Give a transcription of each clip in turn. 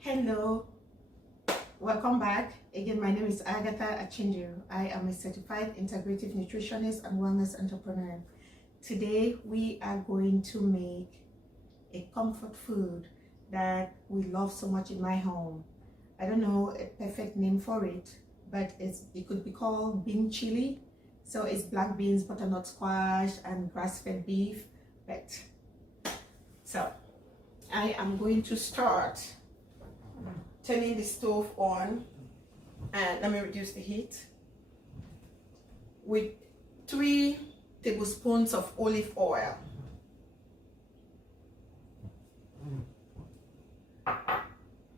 Hello, welcome back. Again, my name is Agatha Achindu. I am a certified integrative nutritionist and wellness entrepreneur. Today, we are going to make a comfort food that we love so much in my home. I don't know a perfect name for it, but it could be called bean chili. So it's black beans, butternut squash, and grass-fed beef. So I am going to start turning the stove on, and let me reduce the heat, with 3 tablespoons of olive oil.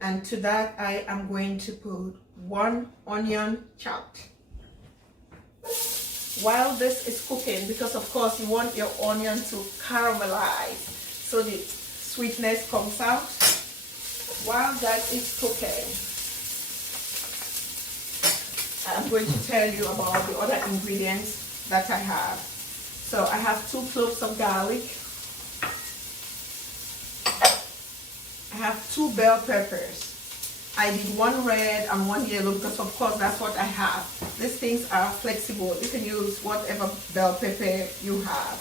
And to that I am going to put 1 onion chopped. While this is cooking, because of course you want your onion to caramelize so the sweetness comes out, while that is cooking, I'm going to tell you about the other ingredients that I have. So I have 2 cloves of garlic. I have 2 bell peppers. I did 1 red and 1 yellow because of course that's what I have. These things are flexible. You can use whatever bell pepper you have.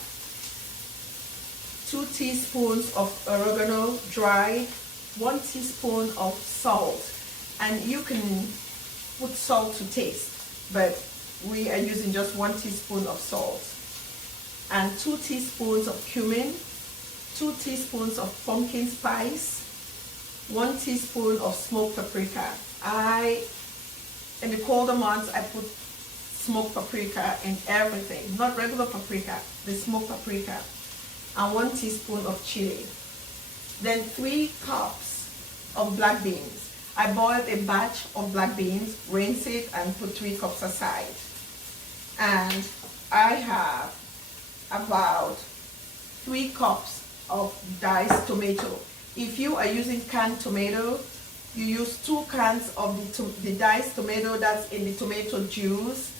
2 teaspoons of oregano dried. 1 teaspoon of salt, and you can put salt to taste, but we are using just 1 teaspoon of salt, and 2 teaspoons of cumin, 2 teaspoons of pumpkin spice, 1 teaspoon of smoked paprika. In the colder months, I put smoked paprika in everything, not regular paprika, the smoked paprika, and 1 teaspoon of chili. Then 3 cups of black beans. I boiled a batch of black beans, rinse it, and put 3 cups aside. And I have about 3 cups of diced tomato. If you are using canned tomato, you use 2 cans of the diced tomato that's in the tomato juice,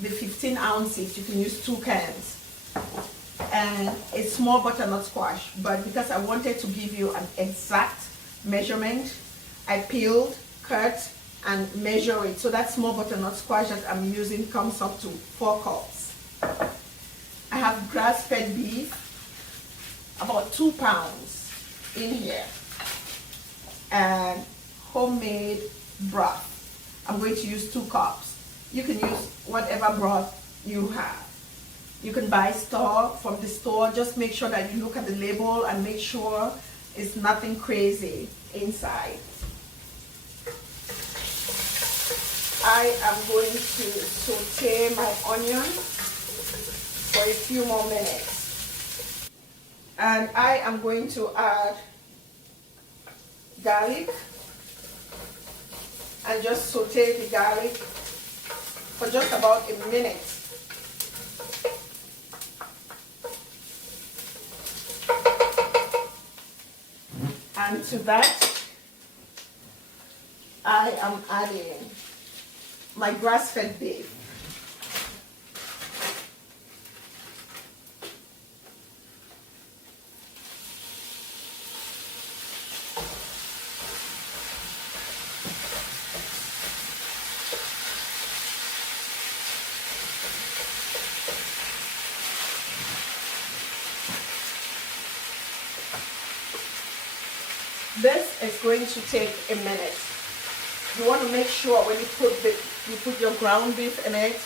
the 15 ounces, you can use 2 cans. And a small butternut squash, but because I wanted to give you an exact measurement, I peeled, cut, and measure it. So that small butternut squash that I'm using comes up to 4 cups. I have grass-fed beef, about 2 pounds in here, and homemade broth. I'm going to use 2 cups. You can use whatever broth you have. You can buy stock from the store. Just make sure that you look at the label and make sure it's nothing crazy inside. I am going to saute my onion for a few more minutes. And I am going to add garlic and just saute the garlic for just about a minute. And to that, I am adding my grass-fed beef. This is going to take a minute. You want to make sure when you put your ground beef in it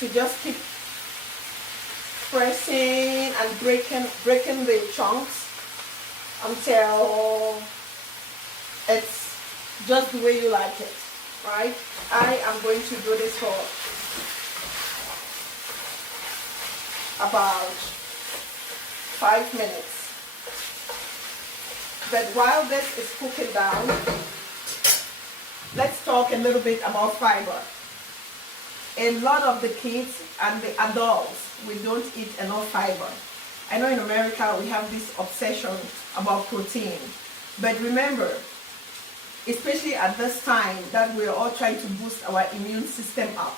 to just keep pressing and breaking the chunks until it's just the way you like it, right? I am going to do this for about 5 minutes. But while this is cooking down, let's talk a little bit about fiber. A lot of the kids and the adults, we don't eat enough fiber. I know in America we have this obsession about protein. But remember, especially at this time that we're all trying to boost our immune system up,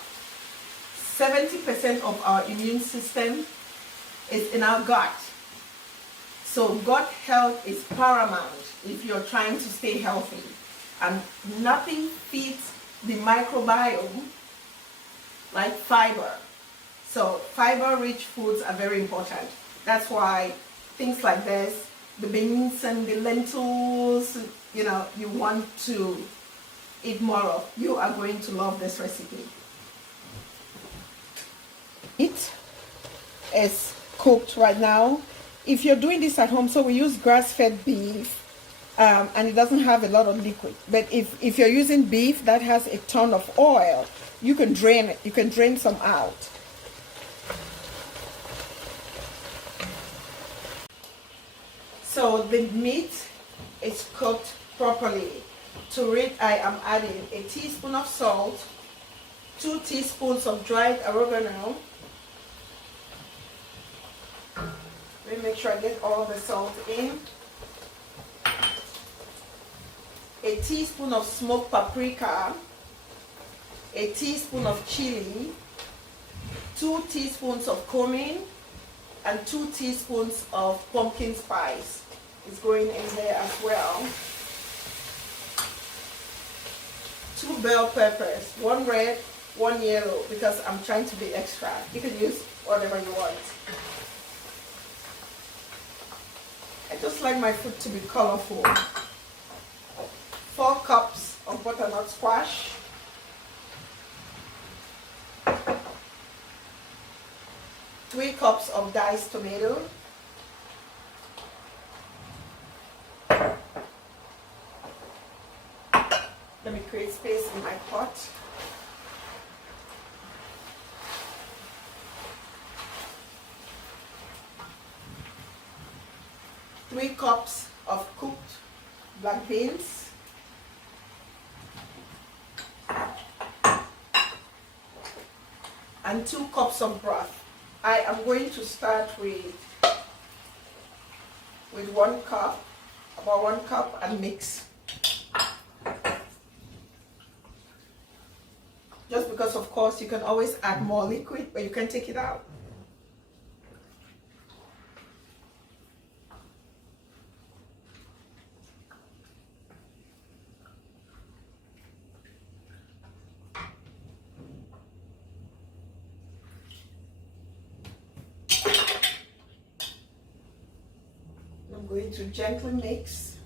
70% of our immune system is in our gut. So gut health is paramount if you're trying to stay healthy. And nothing feeds the microbiome like fiber. So fiber-rich foods are very important. That's why things like this, the beans and the lentils, you know, you want to eat more of. You are going to love this recipe. It is cooked right now. If you're doing this at home, so we use grass-fed beef, and it doesn't have a lot of liquid. But if you're using beef that has a ton of oil, you can drain it. You can drain some out. So the meat is cooked properly. To it, I am adding a teaspoon of salt, 2 teaspoons of dried oregano. Let me make sure I get all the salt in. A teaspoon of smoked paprika, a teaspoon of chili, 2 teaspoons of cumin, and 2 teaspoons of pumpkin spice is going in there as well. 2 bell peppers, 1 red, 1 yellow, because I'm trying to be extra. You can use whatever you want. I just like my food to be colorful. 4 cups of butternut squash. 3 cups of diced tomato. Let me create space in my pot. 3 cups of cooked black beans. And 2 cups of broth. I am going to start with 1 cup, about 1 cup, and mix. Just because, of course, you can always add more liquid, but you can take it out. I'm going to gently mix.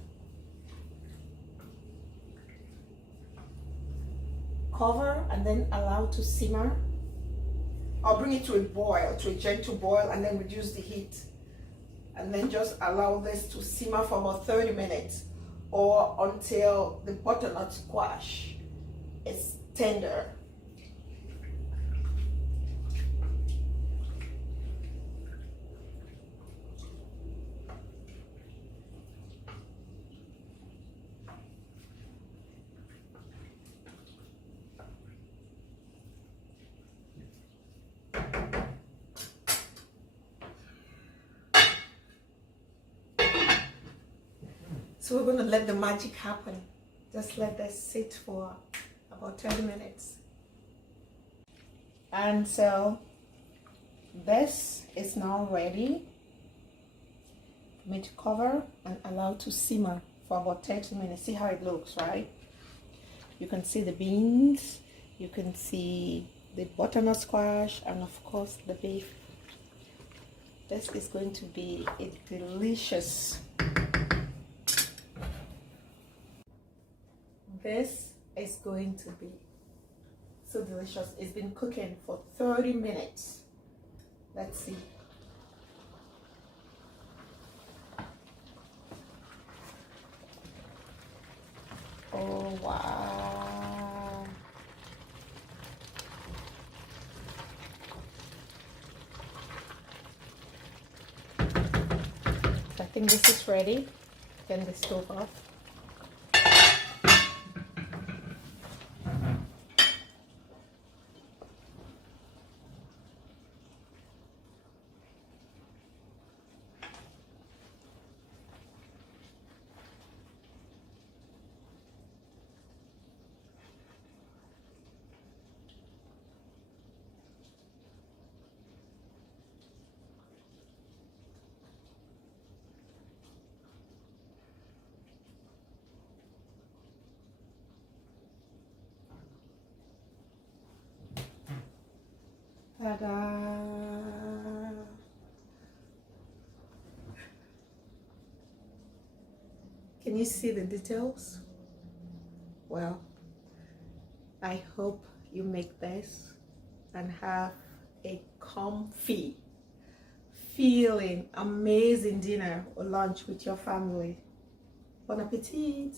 Cover and then allow to simmer. I'll bring it to a boil, to a gentle boil, and then reduce the heat. And then just allow this to simmer for about 30 minutes or until the butternut squash is tender. So we're going to let the magic happen. Just let this sit for about 30 minutes. And so this is now ready for me to cover and allow to simmer for about 30 minutes. See how it looks, right? You can see the beans, you can see the butternut squash, and of course the beef. This is going to be a delicious. This is going to be so delicious. It's been cooking for 30 minutes. Let's see. Oh, wow. I think this is ready. Turn the stove off. Ta-da! Can you see the details? Well, I hope you make this and have a comfy, feeling amazing dinner or lunch with your family. Bon appetit!